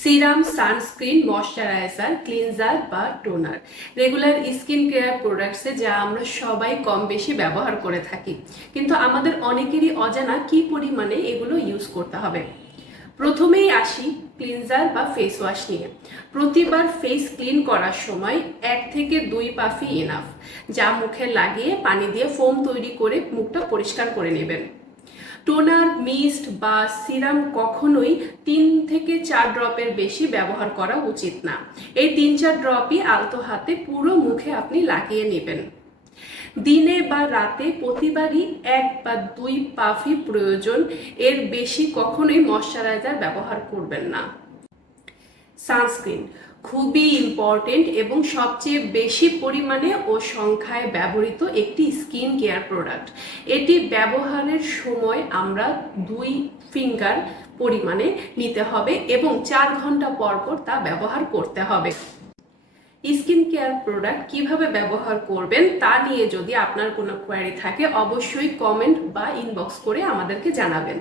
Serum, sunscreen, moisturiser, cleanser বা toner regular skin care প্রোডাক্টসে যা আমরা সবাই কম বেশি ব্যবহার করে থাকি, কিন্তু আমাদের অনেকেরই অজানা কি পরিমাণে এগুলো ইউজ করতে হবে। প্রথমেই আসি ক্লিনজার বা ফেস ওয়াশ নিয়ে। প্রতিবার ফেস ক্লিন করার সময় 1 থেকে 2 পাফি এনাফ, যা মুখে লাগিয়ে পানি দিয়ে ফোম তৈরি করে মুখটা পরিষ্কার করে নেবেন। টোনার, মিস্ট বা সিরাম কখনোই 3 থেকে 4 ড্রপের বেশি ব্যবহার করা উচিত না। এই 3-4 ড্রপই আলতো হাতে পুরো মুখে আপনি লাগিয়ে নেবেন। দিনে বা রাতে প্রতিবারই 1 বা 2 পাফই প্রয়োজন, এর বেশি কখনোই ময়শ্চারাইজার ব্যবহার করবেন না। সানস্ক্রিন খুবই ইম্পর্টেন্ট এবং সবচেয়ে বেশি পরিমাণে ও সংখ্যায় ব্যবহৃত একটি স্কিন কেয়ার প্রোডাক্ট। এটি ব্যবহারের সময় আমরা 2 ফিঙ্গার পরিমাণে নিতে হবে এবং 4 ঘন্টা পর পর তা ব্যবহার করতে হবে। স্কিন কেয়ার প্রোডাক্ট কিভাবে ব্যবহার করবেন তা নিয়ে যদি আপনার কোনো কোয়ারি থাকে, অবশ্যই কমেন্ট বা ইনবক্স করে আমাদেরকে জানাবেন।